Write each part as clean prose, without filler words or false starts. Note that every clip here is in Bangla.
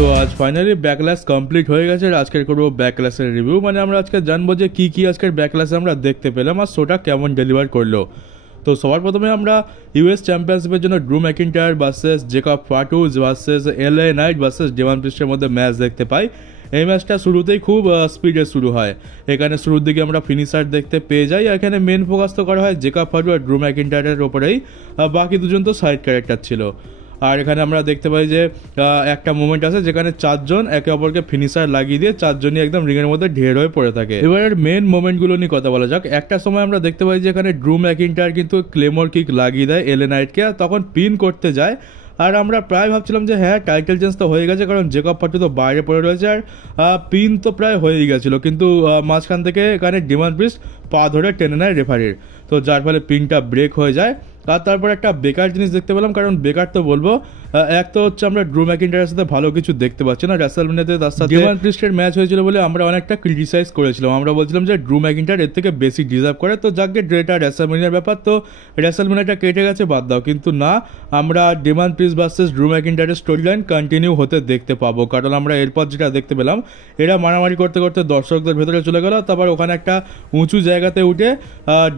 তো আজ ফাইনালি ব্যাকল্যাশ কমপ্লিট হয়ে গেছে আর আজকের করবো ব্যাকল্যাশের রিভিউ। মানে আমরা আজকে জানবো যে কি আজকের ব্যাকল্যাশে আমরা দেখতে পেলাম আর শোটা কেমন ডেলিভার করলো। তো সবার প্রথমে আমরা ইউএস চ্যাম্পিয়নশিপের জন্য Drew McIntyre versus Jacob Fatu versus LA Knight versus Devan প্রিস্টের মধ্যে ম্যাচ দেখতে পাই। এই ম্যাচটা শুরুতেই খুব স্পিডে শুরু হয়। এখানে শুরুর দিকে আমরা ফিনিশার দেখতে পেয়ে যাই। এখানে মেন ফোকাস তো করা হয় জেকব ফাটু আর ড্রু ম্যাকিন্টায়ারের ওপরেই, বাকি দুজন তো সাইড ক্যারেক্টার ছিল। আর এখানে আমরা দেখতে পাই যে একটা মোমেন্ট আছে যেখানে চারজন একে অপরকে ফিনিশার লাগিয়ে দিয়ে চারজনই একদম রিংয়ের মধ্যে ঢের হয়ে পড়ে থাকে। এবার মেন মোমেন্টগুলো নিয়ে কথা বলা যাক। একটা সময় আমরা দেখতে পাই যে এখানে ড্রু ম্যাকিন্টায়ার কিন্তু ক্লেমোর কিক লাগিয়ে দেয় এলএ নাইটকে, তখন পিন করতে যায়। আর আমরা প্রায় ভাবছিলাম যে হ্যাঁ টাইটেল চেঞ্জ তো হয়ে গেছে, কারণ জেকব ফাটু তো বাইরে পড়ে রয়েছে আর পিন তো প্রায় হয়েই গেছিলো, কিন্তু মাঝখান থেকে এখানে ডেভান প্রিস্ট পা ধরে টেনে নেয় রেফারির, তো যার ফলে পিনটা ব্রেক হয়ে যায়। আর তারপর একটা বেকার জিনিস দেখতে পেলাম, কারণ বেকার তো বলবো, এক তো হচ্ছে আমরা ড্রু ম্যাকিন্টায়ারের সাথে ভালো কিছু দেখতে পাচ্ছি না। রেসলম্যানিয়াতে তার সাথে ডেভান প্রিস্টের ম্যাচ হয়েছিল বলে আমরা অনেকটা ক্রিটিসাইজ করেছিলাম। আমরা বলছিলাম যে ড্রু ম্যাকিন্টায়ার এর থেকে বেশি ডিজার্ভ করে, তো যাকে ড্রেটা রেসলম্যানিয়ার ব্যাপার, তো রেসলম্যানিয়াটা কেটে গেছে বাদ দাও। কিন্তু না, আমরা ডেভান প্রিস্ট ভার্সেস ড্রু ম্যাকিন্টায়ারের স্টোরি লাইন কন্টিনিউ হতে দেখতে পাবো, কারণ আমরা এরপর যেটা দেখতে পেলাম এরা মারামারি করতে করতে দর্শকদের ভেতরে চলে গেল। তারপর ওখানে একটা উঁচু জায়গাতে উঠে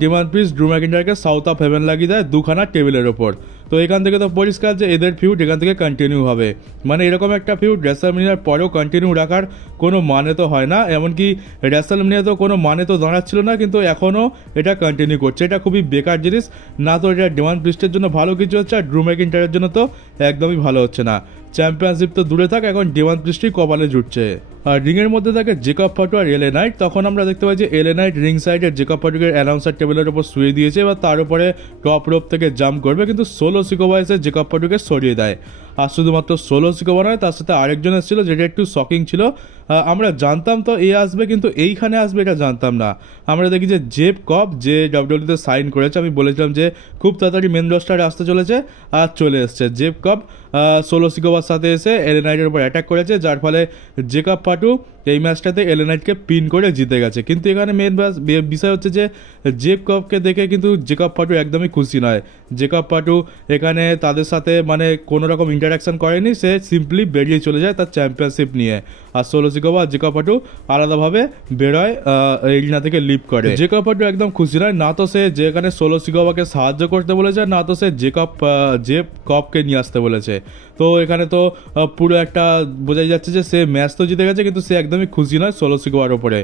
Devon priest ড্রু ম্যাকিন্টায়ারকে south of haven লাগিয়ে দেয় দুখানা টেবিলের ওপর। তো এখান থেকে তো পরিষ্কার যে এদের ফিউড এখান থেকে কন্টিনিউ হবে। মানে এরকম একটা ফিউড রেসলম্যানিয়ার পরেও কন্টিনিউ রাখার কোনো মানে তো হয় না, এমনকি রেসলম্যানিয়াতেও কোনো মানে তো দাঁড়াচ্ছিল না, কিন্তু এখনও এটা কন্টিনিউ করছে। এটা খুবই বেকার জিনিস। না তো এটা ডেভান প্রিস্টের জন্য ভালো কিছু হচ্ছে, আর ড্রু ম্যাকিন্টায়ারের জন্য তো একদমই ভালো হচ্ছে না। চ্যাম্পিয়নশিপ তো দূরে থাক, এখন ডেভান প্রিস্টই কপালে জুটছে। আর রিংয়ের মধ্যে থাকে জেকব ফাটু আর এলএ নাইট। তখন আমরা দেখতে পাই যে এলএ নাইট রিং সাইডের জেকব ফাটুকে অ্যানাউন্সার টেবিলের উপর শুয়ে দিয়েছে, এবার তার উপরে টপ রোপ থেকে জাম্প করবে, কিন্তু সোলো সিকোবা এসে জেকব ফাটুকে সরিয়ে দেয়। আর শুধুমাত্র সোলো সিকোবা নয়, তার সাথে আরেকজন এসেছিল, যেটা একটু শকিং ছিল। আমরা জানতাম তো এ আসবে, কিন্তু এইখানে আসবে এটা জানতাম না। আমরা দেখি যে জেব কব যে ডাব্লিউডব্লিউতে সাইন করেছে, আমি বলেছিলাম যে খুব তাড়াতাড়ি মেন রোস্টারে আসতে চলেছে, আর চলে এসছে। জেব কব সোলো সিকোবার সাথে এসে এলএ নাইটের উপর অ্যাটাক করেছে, যার ফলে জেকব ফাটু এই ম্যাচটাতে এলএ নাইটকে পিন করে জিতে গেছে। কিন্তু এখানে মেন বিষয় হচ্ছে যে জেব কবকে দেখে কিন্তু জেকব ফাটু একদমই খুশি নয়। জেকব ফাটু এখানে তাদের সাথে মানে কোনো রকম ইন্টারাকশন করেনি, সে সিম্পলি বেরিয়ে চলে যায় তার চ্যাম্পিয়নশিপ নিয়ে। আর সোলো সিকোবা আর জেকব ফাটু আলাদাভাবে বেরোয়, এরিনা থেকে লিভ করে। জেকব ফাটু একদম খুশি নয়, না তো সে যেখানে সোলো সিকোবাকে সাহায্য করতে বলেছে, না তো সে জেব কবকে নিয়ে আসতে বলেছে। তো এখানে তো পুরো একটা বোঝাই যাচ্ছে যে সে ম্যাচ তো জিতে গেছে, কিন্তু সে একদমই খুশি নয় সোলো সিকোবার ওপরে।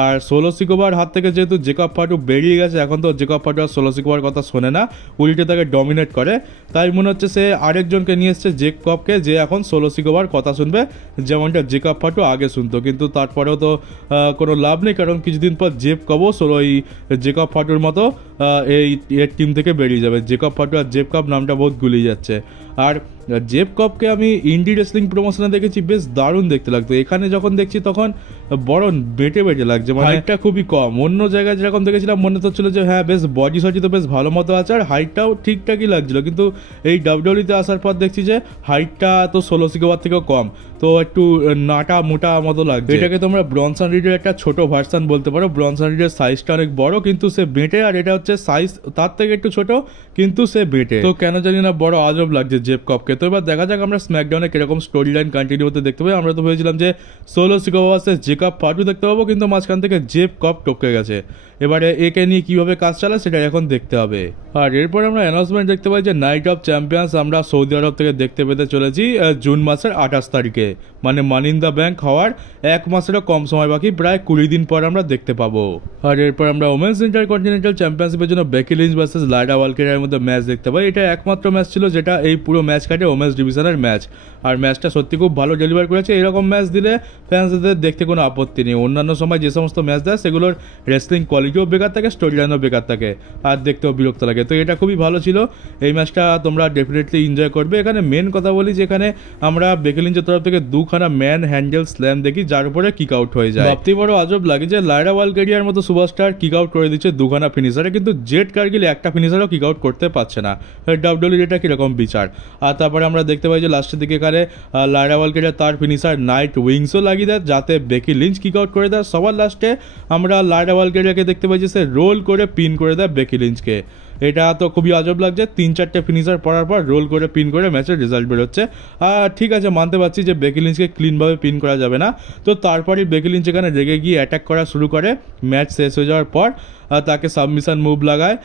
আর সোলো সিকোবার হাত থেকে যেহেতু জেকব ফাটু বেরিয়ে গেছে, এখন তো জেকব ফাটু আর সোলো সিকোবার কথা শোনে না, উল্টে তাকে ডমিনেট করে। তাই মনে হচ্ছে সে আরেকজনকে নিয়ে এসছে জেব কবকে, যে এখন সোলো সিকোবার কথা শুনবে, যেমনটা জেকব ফাটু আগে শুনতো। কিন্তু তারপরেও তো কোনো লাভ নেই, কারণ কিছুদিন পর জেব কবও এই জেকব ফাটুর মতো এই এর টিম থেকে বেরিয়ে যাবে। জেকব ফাটু আর জেব কব নামটা বহুত গুলিয়ে যাচ্ছে। আর জেব কবকে আমি ইন্ডি রেসলিং প্রমোশনে দেখেছি, বেশ দারুণ দেখতে লাগতো। এখানে যখন দেখছি তখন বড় বেটে বেটে লাগছে, মানে হাইটটা খুবই কম। অন্য জায়গায় যেরকম দেখেছিলাম মনে তো ছিল যে হ্যাঁ বেশ বডি সডি তো বেশ ভালো মতো আছে, আর হাইটটাও ঠিকঠাকই লাগছিল। কিন্তু এই ডাব্লিউডব্লিউতে আসার পর দেখছি যে হাইটটা তো সোলো সিকোবার থেকেও কম, তো একটু নাটা মোটা মতো লাগছে। এটাকে তোমরা ব্রনসন রিডের একটা ছোট ভার্সন বলতে পারো। ব্রনসন রিডের সাইজটা অনেক বড়, কিন্তু সে বেটে, আর এটা হচ্ছে সাইজ তার থেকে একটু ছোট, কিন্তু সে বেটে। তো কেন জানি না বড় আজব লাগছে জেব কবকে। তো এবার দেখা যাক আমরা স্ম্যাকডাউনে কিরকম স্টোরি লাইন কন্টিনিউ হতে দেখতে পাই। আমরা তো ভেবেছিলাম যে সোলো সিকোবা ভার্সেস জেকব ফাটু দেখতে পাবো, কিন্তু মাঝখান থেকে জেব কব টপকে গেছে। এবারে একে নিয়ে কিভাবে কাজ চালায় সেটা এখন দেখতে হবে। আর এরপর আমরা অ্যানাউন্সমেন্ট দেখতে পাই যে নাইট অফ চ্যাম্পিয়ন্স আমরা সৌদি আরব থেকে দেখতে পেতে চলেছি জুন মাসের 28 তারিখে, মানে মানি ইন দ্য ব্যাংক হওয়ার 1 মাসেরও কম সময় বাকি, প্রায় 20 দিন পর আমরা দেখতে পাবো। আর এরপর আমরা ওমেন্স ইন্টারকন্টিনেন্টাল চ্যাম্পিয়নশিপের জন্য বেকি লিঞ্চ ভার্সেস লাইডা ওয়ালকিরিয়ার মধ্যে ম্যাচ দেখতে পাই। এটা একমাত্র ম্যাচ ছিল যেটা এই পুরো ম্যাচ কাটে ওমেন্স ডিভিশনের ম্যাচ, আর ম্যাচটা সত্যি খুব ভালো ডেলিভার করেছে। এরকম ম্যাচ দিলে ফ্যান্সদের দেখতে কোনো আপত্তি নেই। অন্যান্য সময় যে সমস্ত ম্যাচ দেয় সেগুলোর রেসলিং কোয়ালিটিও বেকার থাকে, স্টোরি লাইনও বেকার থাকে, আর দেখতেও বিরক্ত লাগে। তো এটা খুবই ভালো ছিল, এই ম্যাচটা তোমরা ডেফিনেটলি এনজয় করবে। এখানে মেন কথা বলি যে এখানে আমরা বেকি লিঞ্চের তরফ থেকে দুখানা ম্যান হ্যান্ডেল স্ল্যাম দেখি, যার উপরে কিক আউট হয়ে যায়। ভাবতে বড় আজব লাগে যে লাইডা ওয়ালকিরিয়ার মতো সুপারস্টার কিক আউট করে দিচ্ছে দুখানা ফিনিশারে, কিন্তু জেড কারগিল একটা ফিনিশারও কিক আউট করতে পারছে না। ডাব্লিউডব্লিউ এটা কিরকম বিচার। আর তারপরে আমরা দেখতে পাই যে লাস্টের দিকে এখানে লাইডা ওয়ালকিরিয়া তার ফিনিশার নাইট উইংসও লাগিয়ে দেয়, যাতে বেকি লিঞ্চ কিক আউট করে দেয়। সবার লাস্টে আমরা লাইডা ওয়ালকিরিয়াকে দেখতে পাই যে সে রোল করে পিন করে দেয় বেকি লিঞ্চকে। এটা তো খুবই আজব লাগছে, 3-4টে ফিনিশার পড়ার পর রোল করে পিন করে ম্যাচের রেজাল্ট বেরোচ্ছে। আর ঠিক আছে, মানতে পারছি যে বেকি লিঞ্চকে ক্লিনভাবে পিন করা যাবে না। তো তারপরেই বেকি লিঞ্চ এখানে রেগে গিয়ে অ্যাটাক করা শুরু করে। ম্যাচ শেষ হয়ে যাওয়ার পর তাকে সাবমিশন মুভ লাগায়।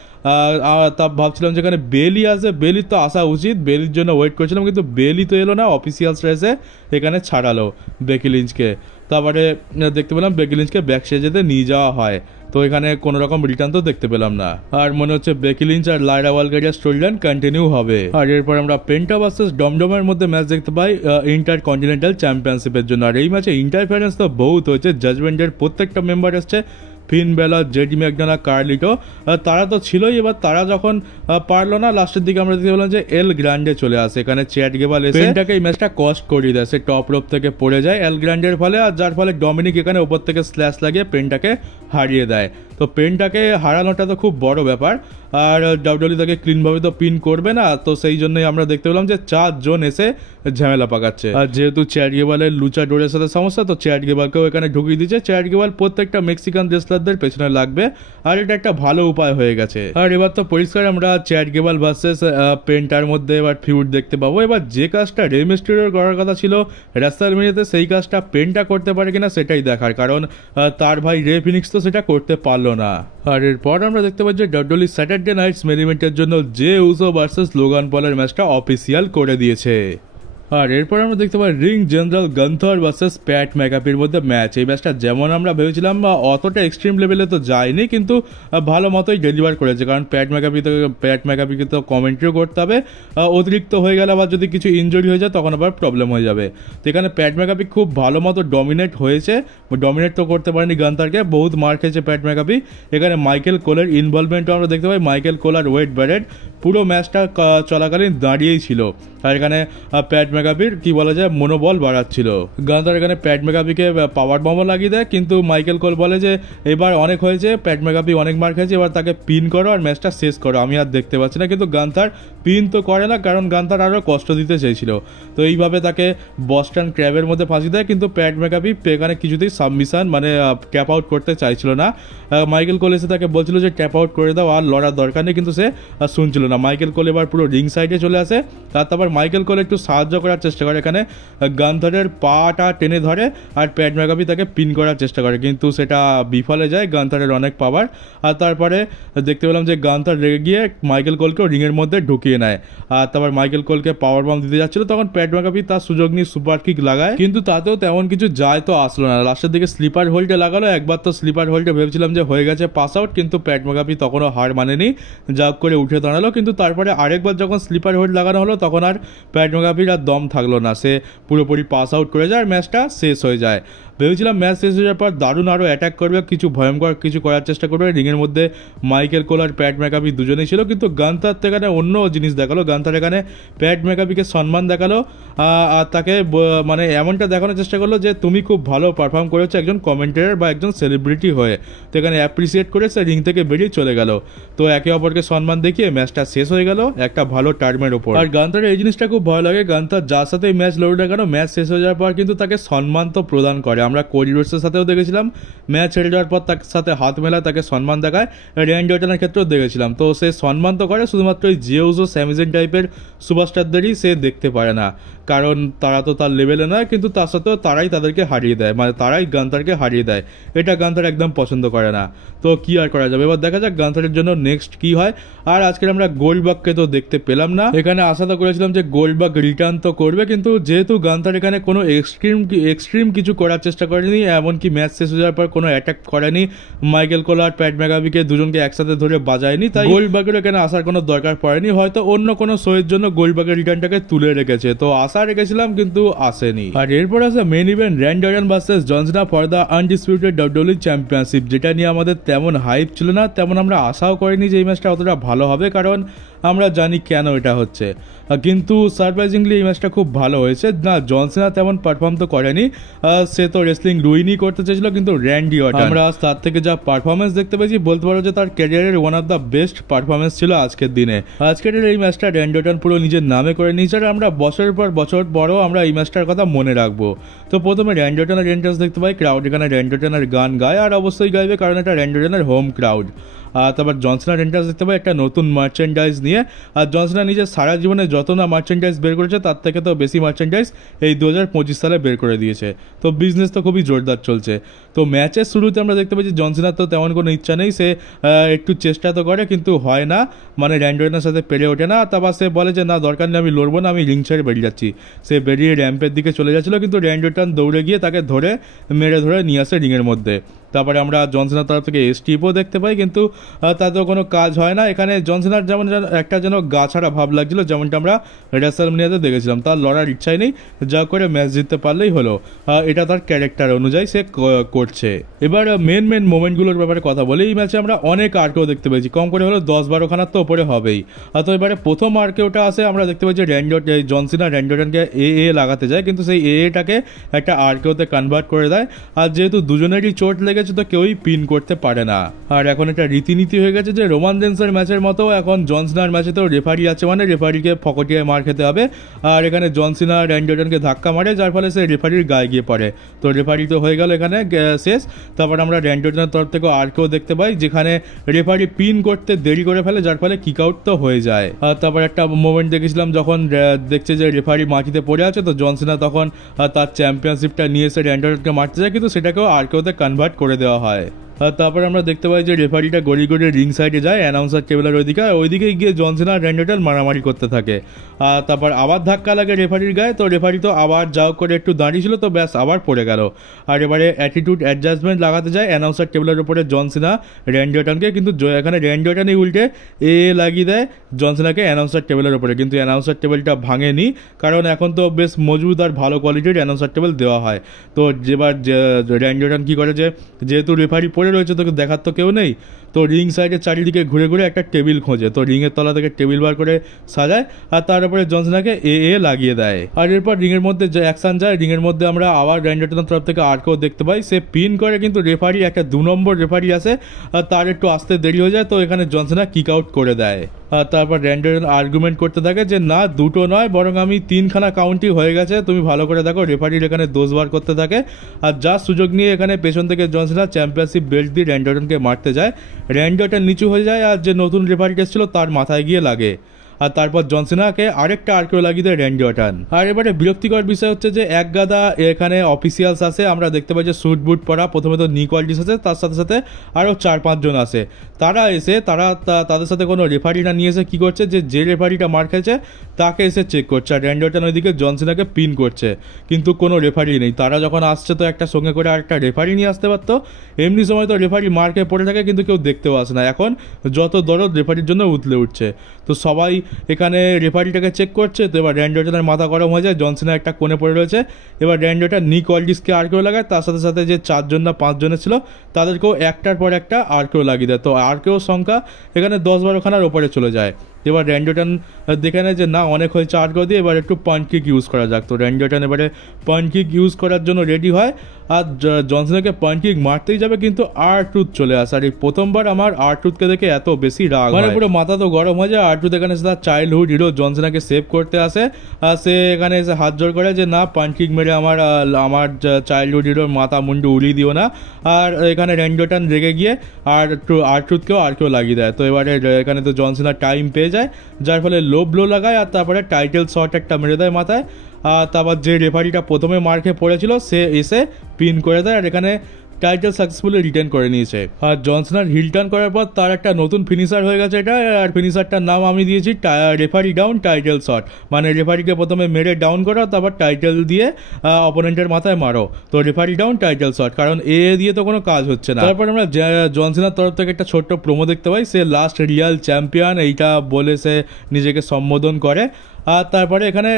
তা ভাবছিলাম যেখানে বেলি আসে, বেলির তো আসা উচিত, বেলির জন্য ওয়েট করছিলাম, কিন্তু বেলি তো এলো না। অফিসিয়ালসরা এসে এখানে ছাড়ালো বেকি লিঞ্চকে। তারপরে দেখতে পেলাম বেকি লিঞ্চকে ব্যাক স্টেজেতে নিয়ে যাওয়া হয়। তো এখানে কোনো রকম রিটার্ন তো দেখতে পেলাম না। আর মনে হচ্ছে বেকি লিঞ্চ আর লাইরা ওয়ালগারিয়ার স্টোরি লাইন কন্টিনিউ হবে। আর এরপর আমরা পেন্টা ভার্সেস ডমডমের মধ্যে ম্যাচ দেখতে পাই ইন্টার কন্টিনেন্টাল চ্যাম্পিয়নশিপের জন্য। আর এই ম্যাচে ইন্টারফারেন্স তো বহুত হয়েছে, জাজমেন্টের প্রত্যেকটা মেম্বার এসছে, ফিন বেলার, জেডি ম্যাকডোনা, কার্লিটো, তারা তো ছিলই। এবার তারা যখন পারলো না, লাস্টের দিকে আমরা দেখতে পেলাম যে এল গ্র্যান্ডে চলে আসে। এখানে চ্যাট গেবাল এসে পেনটাকে এই ম্যাচটা কস্ট করিয়ে দেয়। সে টপ রোপ থেকে পড়ে যায় এল গ্র্যান্ডের ফলে, আর যার ফলে ডমিনিক এখানে ওপর থেকে স্ল্যাশ লাগিয়ে পেনটাকে হারিয়ে দেয়। তো পেনটাকে হারানোটা তো খুব বড় ব্যাপার, আর ডাব্লিউডব্লিউ তাকে ক্লিনভাবে তো পিন করবে না। তো সেই জন্যই আমরা দেখতে পেলাম যে 4 জন এসে ঝামেলা পাকাচ্ছে। আর যেহেতু চ্যাট গেবালের লুচা ডোরের সাথে সমস্যা, তো চ্যাট গেবালকেও এখানে ঢুকিয়ে দিচ্ছে। চ্যাট গেবাল প্রত্যেকটা মেক্সিকান রেসলারদের পেছনে লাগবে, আর এটা একটা ভালো উপায় হয়ে গেছে। আর এবার তো পরিষ্কার আমরা চ্যাট গেবাল ভার্সেস পেন্টার মধ্যে এবার ফিউড দেখতে পাবো। এবার যে কাজটা রে মিস্টেরিওর করার কথা ছিল রেসলম্যানিয়াতে, সেই কাজটা পেন্টা করতে পারে কিনা সেটাই দেখার, কারণ তার ভাই রে ফিনিক্স তো সেটা করতে পারলো না। আর এরপর আমরা দেখতে পাচ্ছি ডাব্লিউডব্লিউ স্যাটারডে নাইটস মেন ইভেন্টের জন্য জে উসো ভার্সেস লোগান পলের ম্যাচটা অফিসিয়াল করে দিয়েছে। আর এরপর আমরা দেখতে পাই রিং জেনারেল গান্থার ভার্সেস প্যাট ম্যাকাফির মধ্যে ম্যাচ। এই ম্যাচটা যেমন আমরা ভেবেছিলাম অতটা এক্সট্রিম লেভেলে তো যায়নি, কিন্তু ভালো মতোই ডেলিভার করেছে, কারণ প্যাট ম্যাকাফিকে তো কমেন্ট্রিও করতে হবে। অতিরিক্ত হয়ে গেলে আবার যদি কিছু ইনজুরি হয়ে যায় তখন আবার প্রবলেম হয়ে যাবে। তো এখানে প্যাট ম্যাকাফি খুব ভালো মতো ডমিনেট হয়েছে, ডমিনেট তো করতে পারেনি গান্থারকে, বহুত মার খেয়েছে প্যাট ম্যাকাফি। এখানে মাইকেল কোলের ইনভলভমেন্টও আমরা দেখতে পাই। মাইকেল কোল আর ওয়েড ব্যারেট পুরো ম্যাচটা চলাকালীন দাঁড়িয়েই ছিল, আর এখানে প্যাট ম্যাকাফির কি বলা যায় মনোবল বাড়াচ্ছিল। গান্থার এখানে প্যাট ম্যাকাফিকে পাওয়ার বম্বও লাগিয়ে দেয়, কিন্তু মাইকেল কোল বলে যে এবার অনেক হয়েছে, প্যাট ম্যাকাফি অনেক মার খেয়েছে, এবার তাকে পিন করো আর ম্যাচটা শেষ করো, আমি আর দেখতে পাচ্ছি না। কিন্তু গান্থার পিন তো করে না, কারণ গান্থার আরও কষ্ট দিতে চেয়েছিল। তো এইভাবে তাকে বস্টন ক্র্যাবের মধ্যে ফাঁসি দেয়, কিন্তু প্যাট ম্যাকাফি এখানে কিছুতেই সাবমিশন মানে ট্যাপ আউট করতে চাইছিল না। মাইকেল কোল এসে তাকে বলছিল যে ট্যাপ আউট করে দাও, আর লড়ার দরকার নেই, কিন্তু সে শুনছিল না। মাইকেল কোল এবার পুরো রিং সাইডে চলে আসে, তারপর মাইকেল কোল একটু সাহায্য করার চেষ্টা করে, এখানে গান্থারের পাটা টেনে ধরে আর প্যাট ম্যাকাফি তাকে পিন করার চেষ্টা করে, কিন্তু সেটা বিফলে যায়। গান্থারের অনেক পাওয়ার। আর তারপরে দেখতে পেলাম যে গান্থার রেগে গিয়ে মাইকেল কোলকেও রিংয়ের মধ্যে ঢুকিয়ে নেয়, আর তারপর মাইকেল কোলকে পাওয়ার বম্ব দিতে যাচ্ছিল, তখন প্যাট ম্যাকাফি তার সুযোগ নিয়ে সুপার কিক লাগায়, কিন্তু তাতেও তেমন কিছু যায় তো আসলো না। লাস্টের দিকে স্লিপার হোল্ডে লাগালো, একবার তো স্লিপার হোল্ডে ভেবেছিলাম যে হয়ে গেছে পাস আউট, কিন্তু প্যাট ম্যাকাফি তখনও হার মানেনি, যা করে উঠে দাঁড়ালো। কিন্তু তারপরে আরেকবার যখন স্লিপার হোল্ড লাগানো হলো, তখন আর প্যাট ম্যাকাফির আর দম থাকলো না, সে পুরোপুরি পাস আউট করে যায় আর ম্যাচটা শেষ হয়ে যায়। ভেবেছিলাম ম্যাচ শেষ হয়ে যাওয়ার পর দারুণ আরও অ্যাটাক করবে, কিছু ভয়ঙ্কর কিছু করার চেষ্টা করবে। রিংয়ের মধ্যে মাইকেল কোল আর প্যাট ম্যাকাফি দুজনেই ছিল, কিন্তু গান্থার তো এখানে অন্য জিনিস দেখালো। গান্থার এখানে প্যাট ম্যাকাফিকে সম্মান দেখালো, আর তাকে মানে এমনটা দেখানোর চেষ্টা করলো যে তুমি খুব ভালো পারফর্ম করেছো একজন কমেন্টেটর বা একজন সেলিব্রিটি হয়ে। তো এখানে অ্যাপ্রিসিয়েট করে সে রিং থেকে বেরিয়ে চলে গেল। তো একে অপরকে সম্মান দেখিয়ে ম্যাচটা শেষ হয়ে গেল একটা ভালো টার্মের ওপর। আর গান্থারের এই জিনিসটা খুব ভালো লাগে, গান্থার যার সাথে ম্যাচ লড়ুক না কেন, ম্যাচ শেষ হয়ে যাওয়ার পর কিন্তু তাকে সম্মান তো প্রদান করে। আমরা কোডি রোডসের সাথেও দেখেছিলাম, ম্যাচ ছেড়ে যাওয়ার পর তার সাথে হাত মেলায় তাকে সম্মান দেখায়। র্যান্ডি অর্টনের ক্ষেত্রেও দেখেছিলাম। তো সে সম্মান তো করে, শুধুমাত্র ওই জে উসো স্যামি জাyn টাইপের সুপারস্টারদেরই সে দেখতে পারে না, কারণ তারা তো তার লেভেলে নয়, কিন্তু তার সাথেও তারাই তাদেরকে হারিয়ে দেয়, মানে তারাই গান্থারকে হারিয়ে দেয়। এটা গান্থার একদম পছন্দ করে না। তো কি আর করা যাবে, এবার দেখা যাক গান্থারের জন্য নেক্সট কি হয়। আর আজকে আমরা গোল্ডবাগকে তো দেখতে পেলাম না, এখানে আশা তো করেছিলাম যে গোল্ডবাগ রিটার্ন তো করবে, কিন্তু যেহেতু গান্থার এখানে কোনো এক্সট্রিম কিছু করার চেষ্টা করেনি, এমনকি ম্যাচ শেষ হয়ে যাওয়ার পর কোনো অ্যাটাক করেনি, মাইকেল কোল আর প্যাট ম্যাকাফিকে দুজনকে একসাথে ধরে বাজায়নি, তাই গোল্ডবাগের এখানে আসার কোনো দরকার পড়েনি। হয়তো অন্য কোনো শোয়ের জন্য গোল্ডবাগের রিটার্নটাকে তুলে রেখেছে, তো আশা রেখেছিলাম কিন্তু আসেনি। আর এরপর আছে main event Randy Orton versus John Cena for the undisputed WWE championship, যেটা নিয়ে আমাদের তেমন হাইপ ছিল না, তেমন আমরা আশাও করিনি যে এই ম্যাচটা অতটা ভালো হবে, কারণ আমরা জানি কেন এটা হচ্ছে। কিন্তু সারপ্রাইজিংলি এই ম্যাচটা খুব ভালো হয়েছে। না, জন সিনা তেমন পারফর্ম তো করেনি, সে তো রেসলিং রুইনই করতে চেয়েছিল, কিন্তু র্যান্ডি অর্টন আমরা তার থেকে যা পারফরমেন্স দেখতে পেয়েছি বলতে পারো যে তার ক্যারিয়ারের one of the best performance ছিল আজকের দিনে। আজকের এই ম্যাচটা র্যান্ডি অর্টন পুরো নিজের নামে করে নিয়েছে, আর আমরা বছরের পর বছর পরও আমরা এই ম্যাচটার কথা মনে রাখবো। তো প্রথমে র্যান্ডি অর্টনের এন্ট্রান্স দেখতে পাই, ক্রাউড এখানে র্যান্ডি অর্টনের গান গায়, আর অবশ্যই গাইবে কারণ এটা র্যান্ডি অর্টনের হোম ক্রাউড। আর তারপর জন সিনার এন্ট্রান্স দেখতে পাই একটা নতুন মার্চেন্ডাইজ নিয়ে, আর জন সিনা নিজের সারা জীবনে যত না মার্চেন্ডাইজ বের করেছে তার থেকে তো বেশি মার্চেন্ডাইজ এই 2025 সালে বের করে দিয়েছে। তো বিজনেস তো খুবই জোরদার চলছে। তো ম্যাচের শুরুতে আমরা দেখতে পাচ্ছি জন সিনার তো তেমন কোনো ইচ্ছা নেই, সে একটু চেষ্টা তো করে কিন্তু হয় না, মানে র্যান্ডি অর্টনের সাথে পেরে ওঠে না। তারপর সে বলে যে না, দরকার নেই, আমি লড়বো না, আমি রিং ছেড়ে বেরিয়ে যাচ্ছি। সে বেরিয়ে র্যাম্পের দিকে চলে যাচ্ছিল, কিন্তু র্যান্ডি অর্টন দৌড়ে গিয়ে তাকে ধরে নিয়ে আসে রিংয়ের মধ্যে। তারপরে আমরা জন সিনার তরফ থেকে স্টিপও দেখতে পাই, কিন্তু তাতেও কোনো কাজ হয় না। এখানে জন সিনার যেমন একটা যেন গা ছাড়া ভাব লাগছিল, যেমনটা আমরা রেসলম্যানিয়াতে দেখেছিলাম। তার লড়ার ইচ্ছাই নেই, যা করে ম্যাচ জিততে পারলেই হলো, এটা তার ক্যারেক্টার অনুযায়ী সে করছে। এবার মেন মোমেন্টগুলোর ব্যাপারে কথা বলি। এই ম্যাচে আমরা অনেক আর্কেও দেখতে পেয়েছি, কম করে হলো 10-12 খানার তো ওপরে হবেই। তো এবারে প্রথম আর্কেওটা আসে, আমরা দেখতে পাচ্ছি জন সিনা র্যান্ডি অর্টনকে এ লাগাতে যায়, কিন্তু সেই এটাকে একটা আর্কেওতে কনভার্ট করে দেয়। আর যেহেতু দুজনেরই চোট লেগে তো কেউই পিন করতে পারে না। আর এখন একটা রীতিনীতি হয়ে গেছে যে রোমান রেন্সের ম্যাচের মতো এখন জন সিনার ম্যাচে তো রেফারি আছে, মানে রেফারিকে ফকটিয়ে মার খেতে হবে। আর এখানে জন সিনা র্যান্ডি অর্টনকে ধাক্কা মারে, যার ফলে সে রেফারির গায়ে গিয়ে পড়ে। তো রেফারি তো হয়ে গেল এখানে শেষ। তারপর আমরা র্যান্ডি অর্টনের তরফ থেকে আর্কেও দেখতে পাই, যেখানে রেফারি পিন করতে দেরি করে ফেলে, যার ফলে কিক আউট তো হয়ে যায়। আর তারপর একটা মোমেন্ট দেখেছিলাম যখন দেখছে যে রেফারি মাটিতে পড়ে আছে, তো জন সিনা তখন তার চ্যাম্পিয়নশিপটা নিয়ে এসে র্যান্ডি অর্টনকে মারতে যায়, কিন্তু সেটাকেও আর্কেওতে কনভার্ট করে দেওয়া হয়। তারপরে আমরা দেখতে পাই যে রেফারিটা গড়ি রিং সাইডে যায়, অ্যানাউন্সার টেবিলের ওইদিকে গিয়ে জন সিনা আর র্যান্ডি অর্টন মারামারি করতে থাকে। তারপর আবার ধাক্কা লাগে রেফারির গায়ে, তো রেফারি তো আবার যাও করে একটু দাঁড়িয়েছিল, তো ব্যাস আবার পড়ে গেল। আর এবারে অ্যাটিটিউড অ্যাডজাস্টমেন্ট লাগাতে যায় অ্যানাউন্সার টেবিলের উপরে জন সিনা র্যান্ডি অর্টনকে, কিন্তু এখানে র্যান্ডি অর্টনই উল্টে লাগিয়ে দেয় জন সিনাকে অ্যানাউন্সার টেবিলের উপরে। কিন্তু অ্যানাউন্সার টেবিলটা ভাঙেনি, কারণ এখন তো বেশ মজবুত আর ভালো কোয়ালিটির অ্যানাউন্সার টেবিল দেওয়া হয়। তো এবার র্যান্ডি অর্টন কী করে, যেহেতু রেফারি পড়ে রয়েছে, তোকে দেখার তো কেউ নেই, তো রিং সাইডের চারিদিকে ঘুরে একটা টেবিল খোঁজে, তো রিংয়ের তলা থেকে টেবিল বার করে সাজায়, আর তার উপরে জন সিনাকে লাগিয়ে দেয়। আর এরপর রিংয়ের মধ্যে যে অ্যাকশন যায়, রিংয়ের মধ্যে আমরা আবার র্যান্ডি অর্টনের তরফ থেকে আর্কেও দেখতে পাই, সে পিন করে, কিন্তু রেফারি একটা 2 নম্বর রেফারি আছে, আর তার একটু আসতে দেরি হয়ে যায়, তো এখানে জন সিনা কিক আউট করে দেয়। আর তারপর র্যান্ডি অর্টন আর্গুমেন্ট করতে থাকে যে না, 2টো নয়, বরং আমি 3খানা কাউন্টই হয়ে গেছে, তুমি ভালো করে দেখো। রেফারির এখানে দোষ বার করতে থাকে, আর যা সুযোগ নিয়ে এখানে পেছন থেকে জন সিনা চ্যাম্পিয়নশিপ বেল্ট দিয়ে র্যান্ডি অর্টনকে মারতে যায়। র্যান্ডি অর্টন নিচু হয়ে যায়, আর যে নতুন রেফারিটা ছিল তার মাথায় গিয়ে লাগে। আর তারপর জন সিনাকে আরেকটা আর্কেও লাগিয়ে দেয় র্যান্ডি অর্টন। আর এবারে বিরক্তিকর বিষয় হচ্ছে যে এক গাদা এখানে অফিসিয়ালস আছে, আমরা দেখতে পাই যে স্যুট বুট পরা, প্রথমে তো নিক ওয়াল্ডিস আছে, তার সাথে সাথে আরও 4-5 জন আছে। তারা এসে তাদের সাথে কোনো রেফারি না নিয়ে এসে কী করছে, যে রেফারিটা মার খেয়েছে তাকে এসে চেক করছে, আর র্যান্ডি অর্টন ওইদিকে জন সিনাকে পিন করছে, কিন্তু কোনো রেফারি নেই। তারা যখন আসছে তো একটা সঙ্গে করে আরেকটা রেফারি নিয়ে আসতে পারতো, এমনি সময় তো রেফারি মার খেয়ে পড়ে থাকে, কিন্তু কেউ দেখতেও আসে না। এখন যত দরদ রেফারির জন্য উতলে উঠছে, তো সবাই এখানে রেফারিটাকে চেক করছে। তো এবার র্যান্ডি অর্টনের মাথা গরম হয়ে যায়, জন সিনা একটা কোণে পড়ে রয়েছে। এবার র্যান্ডি অর্টন নিক ওয়াল্ডিসকে আর্কেও লাগায়, তার সাথে সাথে যে 4 জন না 5 জনের ছিল তাদেরকেও একটার পর একটা আর্কেও লাগিয়ে দেয়। তো আর্কেও সংখ্যা এখানে 10-12 খানার ওপরে চলে যায়। এবার র্যান্ডি অর্টন দেখে নেয় যে না, অনেক হয়েছে আর্কেও দিয়ে, এবার একটু পয়েন্ট কিক ইউজ করা যাক। তো র্যান্ডি অর্টন এবারে পয়েন্ট কিক ইউজ করার জন্য রেডি হয়, আর জন সিনাকে পয়েন্ট কিক মারতেই যাবে, কিন্তু R-Truth চলে আসে। আর এই প্রথমবার আমার R-Truthকে দেখে এত বেশি রাগ, মানে পুরো মাথা তো গরম হয়ে যায়। R-Truth এখানে তার চাইল্ডহুড হিরো জন সিনাকে সেভ করতে আসে, আর সে এখানে এসে হাত জোড় করে যে না, পয়েন্ট কিক মেরে আমার চাইল্ডহুড হিরোর মাথা মুন্ডু উড়িয়ে দিও না। আর এখানে র্যান্ডি অর্টন রেগে গিয়ে R-Truthকেও আর্কেও লাগিয়ে দেয়। তো এবারে এখানে তো জন সিনা টাইম পেয়ে যায়, যার ফলে লো ব্লো লাগায়, আর তারপরে টাইটেল শট একটা মেরে দেয় মাথায়। আর তারপর যে রেফারিটা প্রথমে মার খেয়ে পড়েছিল সে এসে পিন করে দেয়, আর এখানে টাইটেল সাকসেসফুলি রিটেন করে নিয়েছে। আর জন সিনার হিল টার্ন করার পর তার একটা নতুন ফিনিশার হয়ে গেছে এটা, আর ফিনিশারটার নাম আমি দিয়েছি রেফারি ডাউন টাইটেল শট। মানে রেফারিকে প্রথমে মেরে ডাউন করো, তারপর টাইটেল দিয়ে অপোনেন্টের মাথায় মারো, তো রেফারি ডাউন টাইটেল শট, কারণ দিয়ে তো কোনো কাজ হচ্ছে না। তারপর আমরা জন সিনার তরফ থেকে একটা ছোট্ট প্রোমো দেখতে পাই, সে লাস্ট রিয়াল চ্যাম্পিয়ন এইটা বলে সে নিজেকে সম্বোধন করে। আর তারপরে এখানে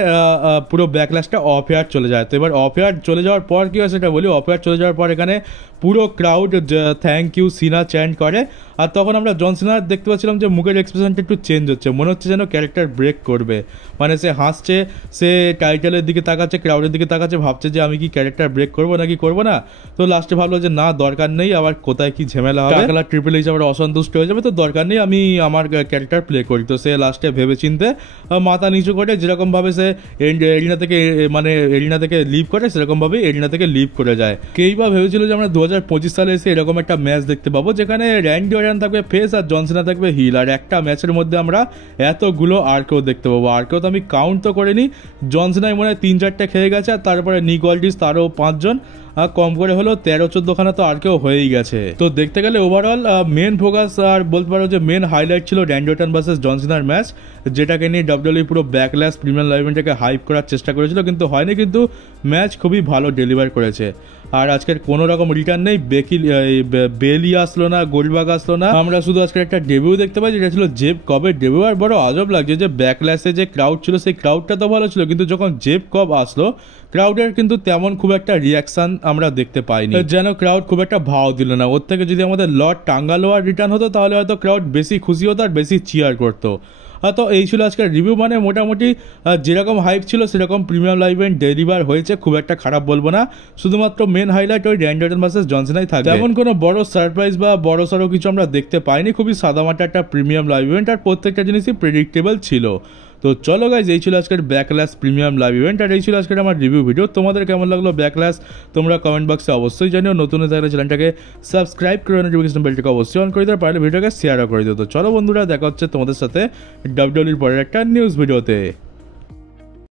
পুরো ব্যাকল্যাশটা অফ এয়ার চলে যায়। তো এবার অফ এয়ার চলে যাওয়ার পর কী হয় সেটা বলি। অফ এয়ার চলে যাওয়ার পর এখানে পুরো crowd thank you Cena chant করে। আর তখন আমরা জন সিনা দেখতে পাচ্ছিলাম যে মুখের এক্সপ্রেশনটা একটু চেঞ্জ হচ্ছে, মনে হচ্ছে যেন ক্যারেক্টার ব্রেক করবে, মানে সে হাসছে, সে টাইটেলের দিকে তাকাচ্ছে, ক্রাউডের দিকে তাকাচ্ছে, ভাবছে যে আমি কি ক্যারেক্টার ব্রেক করবো নাকি করবো না। তো লাস্টে ভাবলো যে না, দরকার নেই, আবার কোথায় কি ঝামেলা হবে, টাকলা ট্রিপল এইচ আবার অসন্তুষ্ট হয়ে যাবে, তো দরকার নেই, আমি আমার ক্যারেক্টার প্লে করি। তো সে লাস্টে ভেবে চিনতে মাথা নিচু করে, যেরকম ভাবে সে এরিনা থেকে মানে এরিনা থেকে লিভ করে সেরকম ভাবে এরিনা থেকে লিভ করে যায়। কেই বা ভেবেছিল যে আমরা 2025 সালে এসে এরকম একটা ম্যাচ দেখতে পাবো যেখানে র্যান্ডি অর্টন থাকবে ফেস আর জন সিনা থাকবে হিল, আর একটা ম্যাচের মধ্যে আমরা এতগুলো আরকেও দেখতে পাবো। আরকেও তো আমি কাউন্ট তো করিনি, জন সিনাই মনে হয় 3-4টে খেয়ে গেছে, আর তারপরে নিক ওয়াল্ডিস তারও 5 জন, আর কম করে হলো 13-14খানা তো আর কেউ হয়েই গেছে। তো দেখতে গেলে ওভারঅল মেন ফোকাস আর বলতে পারো যে মেন হাইলাইট ছিল র্যান্ডি অর্টন ভার্সেস জন সিনার ম্যাচ, যেটাকে নিয়ে ডাব্লিউডাব্লিউই পুরো ব্যাকল্যাশ প্রিমিয়াম লাইভ ইভেন্টটাকে হাইপ করার চেষ্টা করেছিল, কিন্তু হয়নি, কিন্তু ম্যাচ খুবই ভালো ডেলিভার করেছে। আর আজকের কোনো রকম রিটার্ন নেই, বেলি আসলো না, গোল্ডবার্গ আসলো না, আমরা শুধু আজকের একটা ডেবিউ দেখতে পাই যেটা ছিল জেব কবের ডেবিউ। আর বড় আজব লাগছে যে ব্যাকল্যাশে যে ক্রাউড ছিল সেই ক্রাউডটা তো ভালো ছিল, কিন্তু যখন জেব কব আসলো ক্রাউডের কিন্তু তেমন খুব একটা রিয়াকশন আমরা দেখতে পাইনি, যেন ক্রাউড খুব একটা ভাও দিল না। ওর থেকে যদি আমাদের লর্ড টাঙ্গালোয়ার রিটার্ন হতো তাহলে হয়তো ক্রাউড বেশি খুশি হতো আর বেশি চিয়ার করতো। তো এই ছিল আজকের রিভিউ, মানে মোটামুটি যেরকম হাইপ ছিল সেরকম প্রিমিয়াম লাইভ ইভেন্ট ডেলিভার হয়েছে, খুব একটা খারাপ বলবো না। শুধুমাত্র মেন হাইলাইট ওই র্যান্ডি অর্টন ভার্সেস জন সিনাই থাকবে, তেমন কোনো বড় সারপ্রাইজ বা বড় সড়ো কিছু আমরা দেখতে পাইনি। খুবই সাদামাটা একটা প্রিমিয়াম লাইভ ইভেন্ট, আর প্রত্যেকটা জিনিসই প্রেডিক্টেবল ছিল। তো চলো গাইজ, এই ছিল আজকের ব্যাকল্যাশ প্রিমিয়াম লাইভ ইভেন্ট, আর এই ছিল আজকের আমার রিভিউ ভিডিও। তোমাদের কেমন লাগলো ব্যাকল্যাশ তোমরা কমেন্ট বক্সে অবশ্যই জানিও। নতুন থাকলে চ্যানেলটাকে সাবস্ক্রাইব করে নোটিফিকেশন বেলটাকে অবশ্যই অন করে দিও, পারলে ভিডিওটাকে শেয়ারও করে দিও। তো চলো বন্ধুরা, দেখা হচ্ছে তোমাদের সাথে ডাব্লিউডাব্লিউইর পরের একটা নিউজ ভিডিওতে।